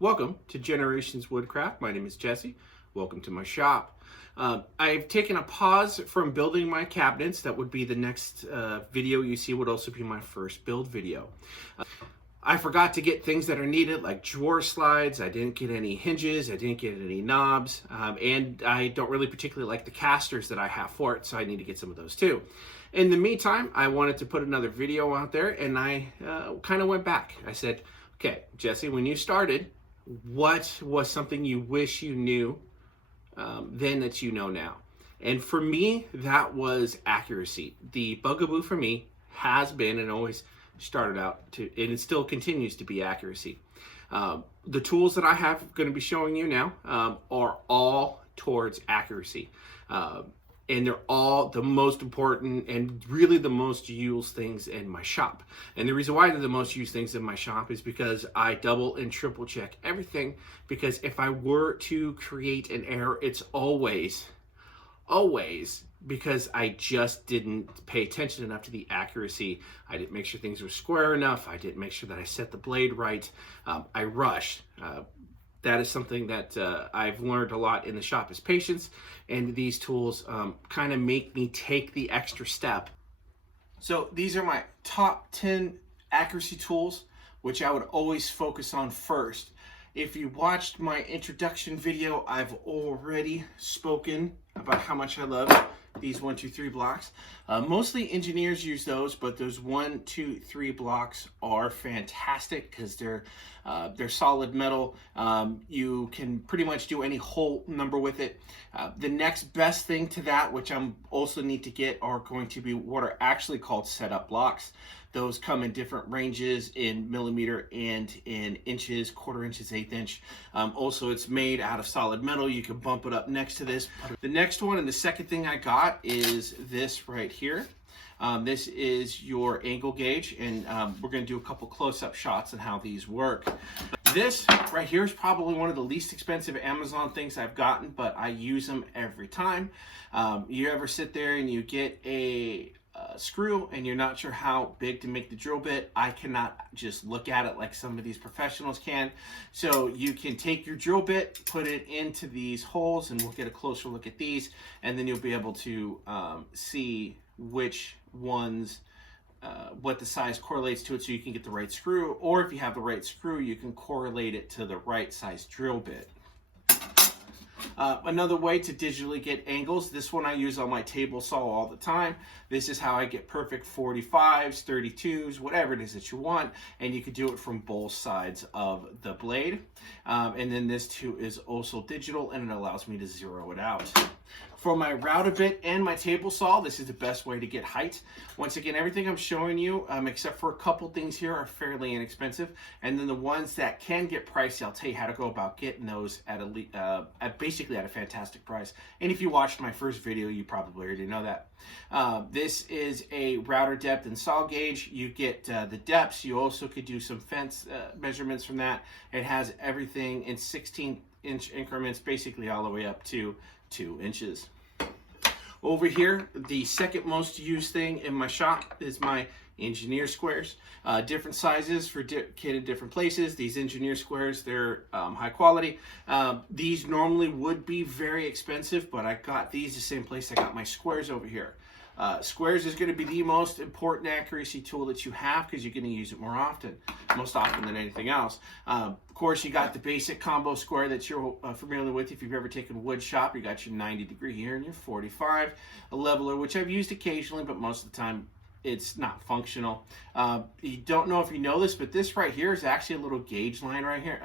Welcome to Generations Woodcraft. My name is Jesse. Welcome to my shop. I've taken a pause from building my cabinets. That would be the next video you see, would also be my first build video. I forgot to get things that are needed, like drawer slides. I didn't get any hinges. I didn't get any knobs. And I don't really particularly like the casters that I have for it, so I need to get some of those too. In the meantime, I wanted to put another video out there, and I kind of went back. I said, okay, Jesse, when you started, what was something you wish you knew then that you know now? And for me, that was accuracy. The bugaboo for me has been and always started out to, and it still continues to be, accuracy. The tools that I have going to be showing you now are all towards accuracy. And they're all the most important and really the most used things in my shop. And the reason why they're the most used things in my shop is because I double and triple check everything. Because if I were to create an error, it's always because I just didn't pay attention enough to the accuracy. I didn't make sure things were square enough. I didn't make sure that I set the blade right. I rushed. That is something that I've learned a lot in the shop, is patience, and these tools kind of make me take the extra step. So these are my top 10 accuracy tools, which I would always focus on first. If you watched my introduction video, I've already spoken about how much I love these 1, 2, 3 blocks. Mostly engineers use those, but those 1, 2, 3 blocks are fantastic because they're solid metal. You can pretty much do any hole number with it. The next best thing to that, which I'm also need to get, are going to be what are actually called setup blocks. Those come in different ranges in millimeter and in inches, quarter inches, eighth inch. Also, it's made out of solid metal. You can bump it up next to this. The next one and the second thing I got is this right here. This is your angle gauge, and we're going to do a couple close-up shots on how these work. This right here is probably one of the least expensive Amazon things I've gotten, but I use them every time. You ever sit there and you get a screw and you're not sure how big to make the drill bit? I cannot just look at it like some of these professionals can. So you can take your drill bit, put it into these holes, and we'll get a closer look at these, and then you'll be able to see which ones, what the size correlates to it, so you can get the right screw, or if you have the right screw, you can correlate it to the right size drill bit. Another way to digitally get angles, this one I use on my table saw all the time. This is how I get perfect 45s, 32s, whatever it is that you want, and you can do it from both sides of the blade. And then this too is also digital, and it allows me to zero it out. For my router bit and my table saw, this is the best way to get height. Once again, everything I'm showing you, except for a couple things here, are fairly inexpensive. And then the ones that can get pricey, I'll tell you how to go about getting those at basically at a fantastic price. And if you watched my first video, you probably already know that. This is a router depth and saw gauge. You get the depths. You also could do some fence measurements from that. It has everything in 16-inch increments, basically all the way up to 2 inches. Over here, the second most used thing in my shop is my engineer squares. Different sizes for in different places. These engineer squares, they're high quality. These normally would be very expensive, but I got these the same place I got my squares over here. Squares is going to be the most important accuracy tool that you have because you're going to use it most often than anything else. Of course, you got the basic combo square that you're familiar with. If you've ever taken wood shop, you got your 90-degree here and your 45, a leveler, which I've used occasionally, but most of the time it's not functional. You don't know if you know this, but this right here is actually a little gauge line right here,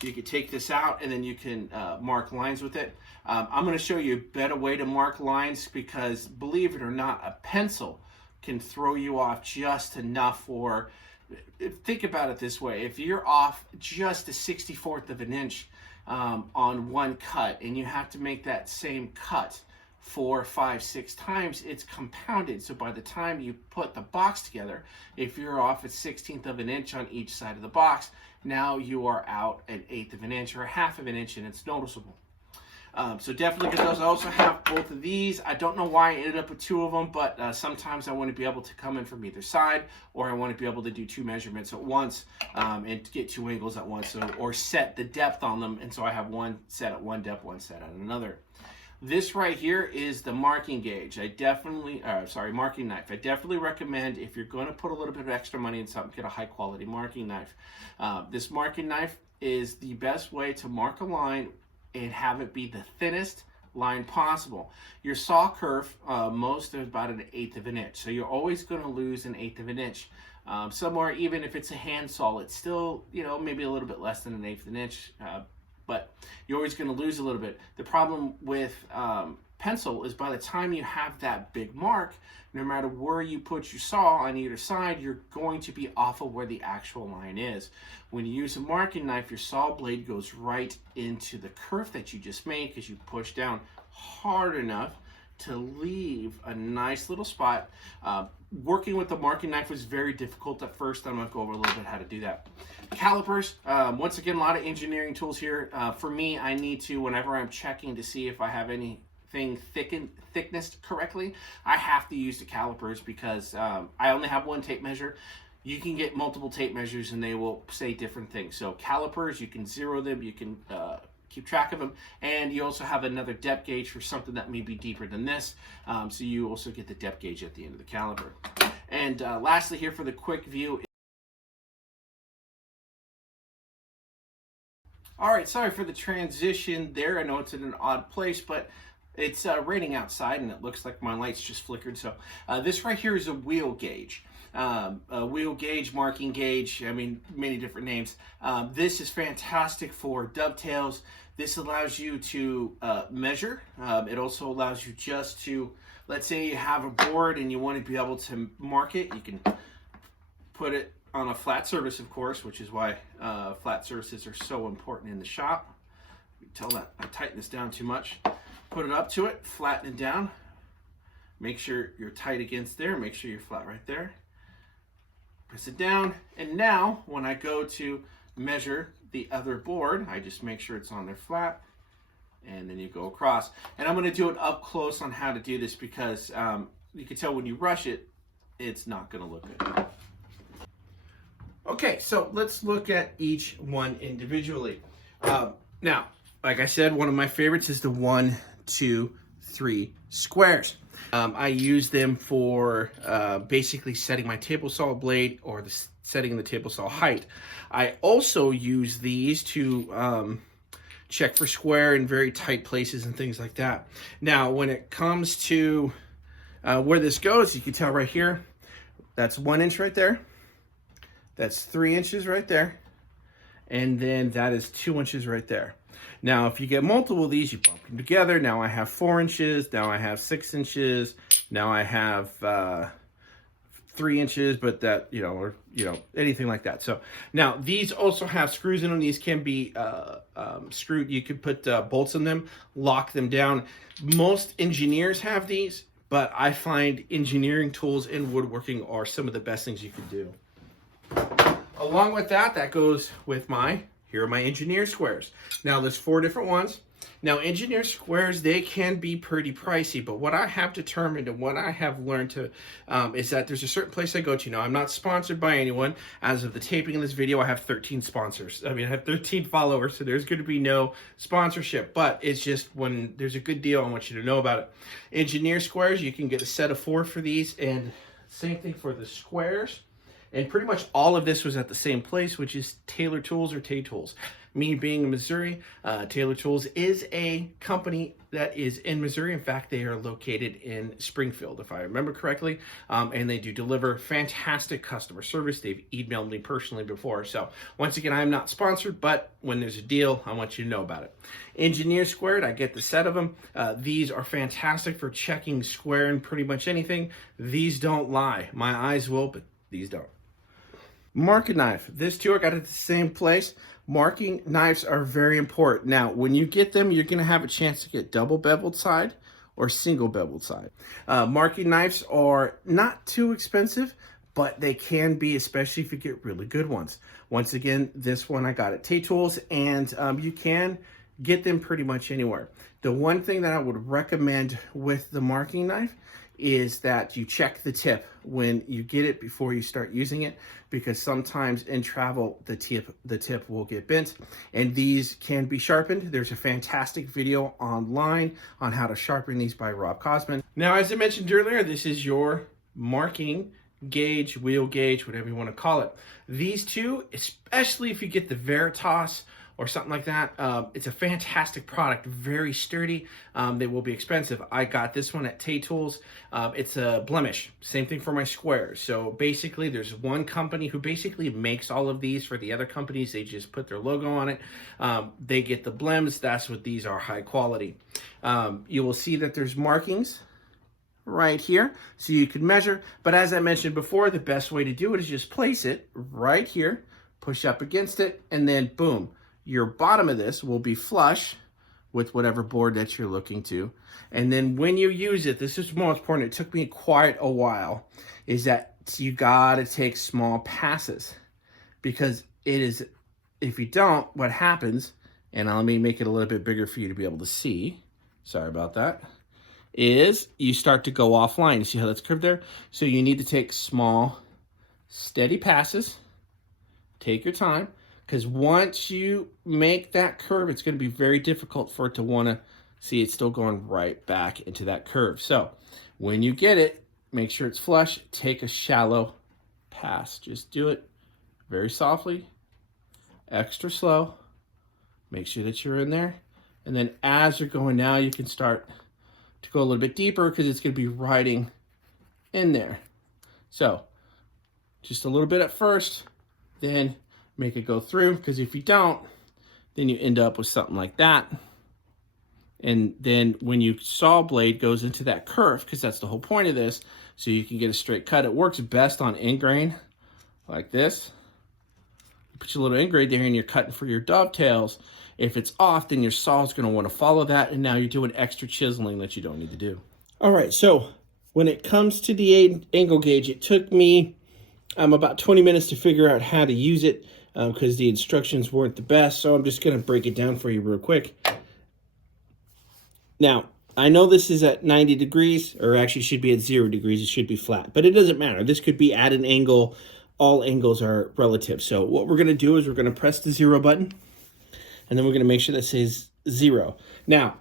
you can take this out and then you can mark lines with it. I'm going to show you a better way to mark lines because, believe it or not, a pencil can throw you off just enough. Or think about it this way: if you're off just a 64th of an inch on one cut, and you have to make that same cut 4, 5, 6 times, it's compounded. So by the time you put the box together, if you're off a 1/16th of an inch on each side of the box, now you are out an 1/8 of an inch or a 1/2 of an inch, and it's noticeable. So definitely get those. I also have both of these. I don't know why I ended up with two of them, but sometimes I want to be able to come in from either side, or I want to be able to do two measurements at once and get two angles at once, or set the depth on them. And so I have one set at one depth, one set at another. This right here is the marking gauge. Marking knife. I definitely recommend, if you're going to put a little bit of extra money in something, get a high quality marking knife. This marking knife is the best way to mark a line and have it be the thinnest line possible. Your saw curve, most is about 1/8 of an inch. So you're always going to lose 1/8 of an inch. Somewhere, even if it's a hand saw, it's still, maybe a little bit less than 1/8 of an inch. But you're always going to lose a little bit. The problem with pencil is by the time you have that big mark, no matter where you put your saw on either side, you're going to be off of where the actual line is. When you use a marking knife, your saw blade goes right into the curve that you just made because you push down hard enough to leave a nice little spot. Working with the marking knife was very difficult at first. I'm going to go over a little bit how to do that. Calipers, once again, a lot of engineering tools here. For me, I need to, whenever I'm checking to see if I have anything thickness correctly, I have to use the calipers because I only have one tape measure. You can get multiple tape measures and they will say different things. So calipers, you can zero them, you can keep track of them, and you also have another depth gauge for something that may be deeper than this, so you also get the depth gauge at the end of the caliper. And lastly here for the quick view. All right, sorry for the transition there. I know it's in an odd place, but it's raining outside and it looks like my lights just flickered. So this right here is a wheel gauge. A wheel gauge, marking gauge, I mean, many different names. This is fantastic for dovetails. This allows you to measure. It also allows you just to, let's say you have a board and you want to be able to mark it. You can put it on a flat surface, of course, which is why flat surfaces are so important in the shop. You can tell that I tighten this down too much. Put it up to it, flatten it down. Make sure you're tight against there. Make sure you're flat right there. Press it down, and now when I go to measure the other board, I just make sure it's on there flat, and then you go across. And I'm going to do it up close on how to do this because you can tell when you rush it, it's not going to look good. Okay, so let's look at each one individually. Now, like I said, one of my favorites is the 1, 2, 3 squares. I use them for basically setting my table saw blade or setting the table saw height. I also use these to check for square in very tight places and things like that. Now, when it comes to where this goes, you can tell right here, that's 1 inch right there. That's 3 inches right there. And then that is 2 inches right there. Now, if you get multiple of these, you bump them together. Now I have 4 inches. Now I have 6 inches. Now I have 3 inches, but that, or anything like that. So now these also have screws in them. These can be screwed. You could put bolts in them, lock them down. Most engineers have these, but I find engineering tools in woodworking are some of the best things you can do. Along with that, that goes with here are my engineer squares. Now there's 4 different ones. Now engineer squares, they can be pretty pricey, but what I have determined and what I have learned to is that there's a certain place I go to. Now I'm not sponsored by anyone. As of the taping of this video, I have 13 sponsors. I have 13 followers, so there's going to be no sponsorship, but it's just when there's a good deal, I want you to know about it. Engineer squares, you can get a set of 4 for these, and same thing for the squares. And pretty much all of this was at the same place, which is Taylor Tools or Tay Tools. Me being in Missouri, Taylor Tools is a company that is in Missouri. In fact, they are located in Springfield, if I remember correctly. And they do deliver fantastic customer service. They've emailed me personally before. So once again, I'm not sponsored, but when there's a deal, I want you to know about it. Engineer Squared, I get the set of them. These are fantastic for checking square in pretty much anything. These don't lie. My eyes will, but these don't. Marking knife. This too, I got it at the same place. Marking knives are very important. Now, when you get them, you're going to have a chance to get double beveled side or single beveled side. Marking knives are not too expensive, but they can be, especially if you get really good ones. Once again, this one I got at Tay Tools, and you can get them pretty much anywhere. The one thing that I would recommend with the marking knife is that you check the tip when you get it before you start using it, because sometimes in travel the tip will get bent, and these can be sharpened. There's a fantastic video online on how to sharpen these by Rob Cosman. Now, as I mentioned earlier, this is your marking gauge, wheel gauge, whatever you want to call it. These two, especially if you get the Veritas or something like that, it's a fantastic product, very sturdy. They will be expensive. I got this one at Tay Tools. It's a blemish, same thing for my squares. So basically there's one company who basically makes all of these. For the other companies, they just put their logo on it. They get the blems. That's what these are, high quality. You will see that there's markings right here, so you can measure. But as I mentioned before, the best way to do it is just place it right here, push up against it, and then boom, your bottom of this will be flush with whatever board that you're looking to. And then when you use it, this is most important, it took me quite a while, is that you gotta take small passes, because it is, if you don't, what happens, and let me make it a little bit bigger for you to be able to see, sorry about that, is you start to go offline. You see how that's curved there? So you need to take small, steady passes. Take your time, because once you make that curve, it's going to be very difficult for it to want to see it's still going right back into that curve. So when you get it, make sure it's flush. Take a shallow pass. Just do it very softly, extra slow. Make sure that you're in there. And then as you're going now, you can start to go a little bit deeper, because it's going to be riding in there. So just a little bit at first, then make it go through, because if you don't, then you end up with something like that. And then when your saw blade goes into that curve, because that's the whole point of this, so you can get a straight cut. It works best on end grain like this. You put your little end grain there and you're cutting for your dovetails. If it's off, then your saw is going to want to follow that, and now you're doing extra chiseling that you don't need to do. All right, so when it comes to the angle gauge, it took me about 20 minutes to figure out how to use it, because the instructions weren't the best, so I'm just going to break it down for you real quick. Now, I know this is at 90 degrees, or actually should be at 0 degrees. It should be flat, but it doesn't matter. This could be at an angle. All angles are relative. So what we're going to do is we're going to press the 0 button, and then we're going to make sure that says 0. Now,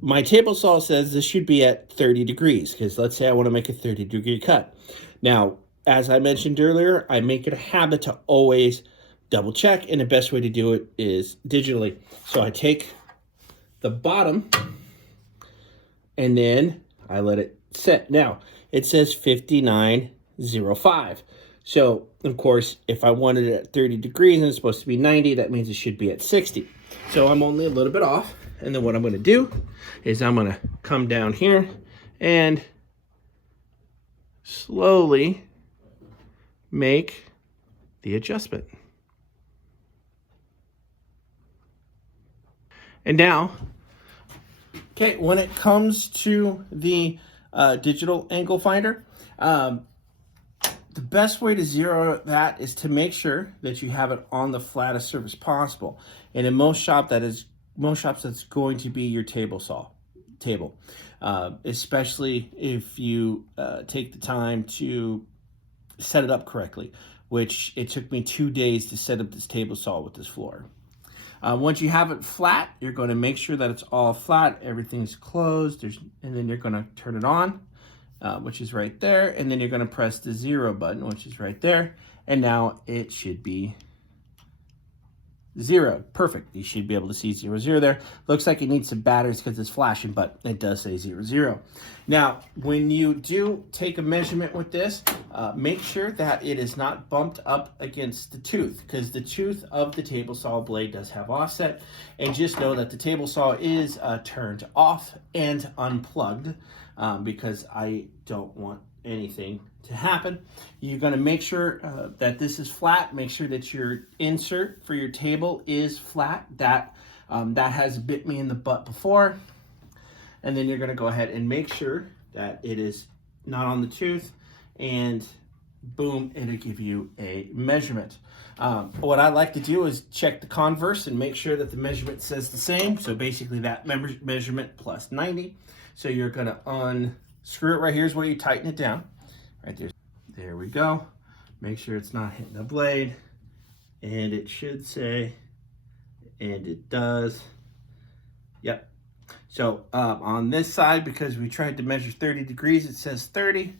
my table saw says this should be at 30 degrees, because let's say I want to make a 30-degree cut. Now, as I mentioned earlier, I make it a habit to always double check, and the best way to do it is digitally. So I take the bottom, and then I let it set. Now, it says 59.05. So, of course, if I wanted it at 30 degrees and it's supposed to be 90, that means it should be at 60. So I'm only a little bit off. And then what I'm going to do is I'm going to come down here and slowly make the adjustment. And now, okay, when it comes to the digital angle finder, the best way to zero that is to make sure that you have it on the flattest surface possible. And in most shops, that's going to be your table, especially if you take the time to set it up correctly, which it took me 2 days to set up this table saw with this floor. Once you have it flat, you're going to make sure that it's all flat, everything's closed, and then you're going to turn it on, which is right there, and then you're going to press the 0 button, which is right there, and now it should be 0. Perfect. You should be able to see 0, 0 there. Looks like it needs some batteries because it's flashing, but it does say 0, 0. Now, when you do take a measurement with this, make sure that it is not bumped up against the tooth, because the tooth of the table saw blade does have offset. And just know that the table saw is turned off and unplugged, because I don't want anything to happen. You're going to make sure that this is flat. Make sure that your insert for your table is flat. That has bit me in the butt before. And then you're going to go ahead and make sure that it is not on the tooth, and boom, it'll give you a measurement. What I like to do is check the converse and make sure that the measurement says the same. So basically that measurement plus 90. So you're gonna unscrew it right here is where you tighten it down. Right there. There we go. Make sure it's not hitting the blade. And it should say, and it does. Yep. So on this side, because we tried to measure 30 degrees, it says 30.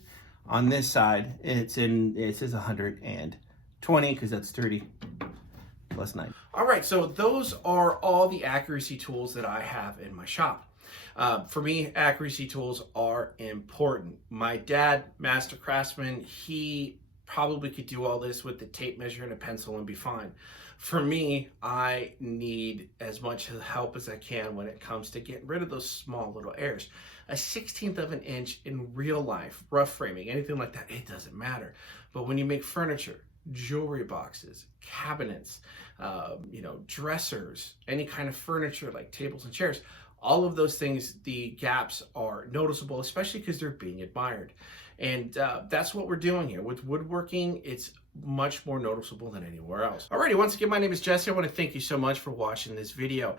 On this side, it says 120 because that's 30 plus 9. All right, so those are all the accuracy tools that I have in my shop. For me, accuracy tools are important. My dad, master craftsman, he probably could do all this with the tape measure and a pencil and be fine. For me, I need as much help as I can when it comes to getting rid of those small little errors. A 1/16 of an inch in real life, rough framing, anything like that, it doesn't matter. But when you make furniture, jewelry boxes, cabinets, dressers, any kind of furniture like tables and chairs, all of those things, the gaps are noticeable, especially because they're being admired. And that's what we're doing here. With woodworking, it's much more noticeable than anywhere else. Alrighty, once again, my name is Jesse. I want to thank you so much for watching this video.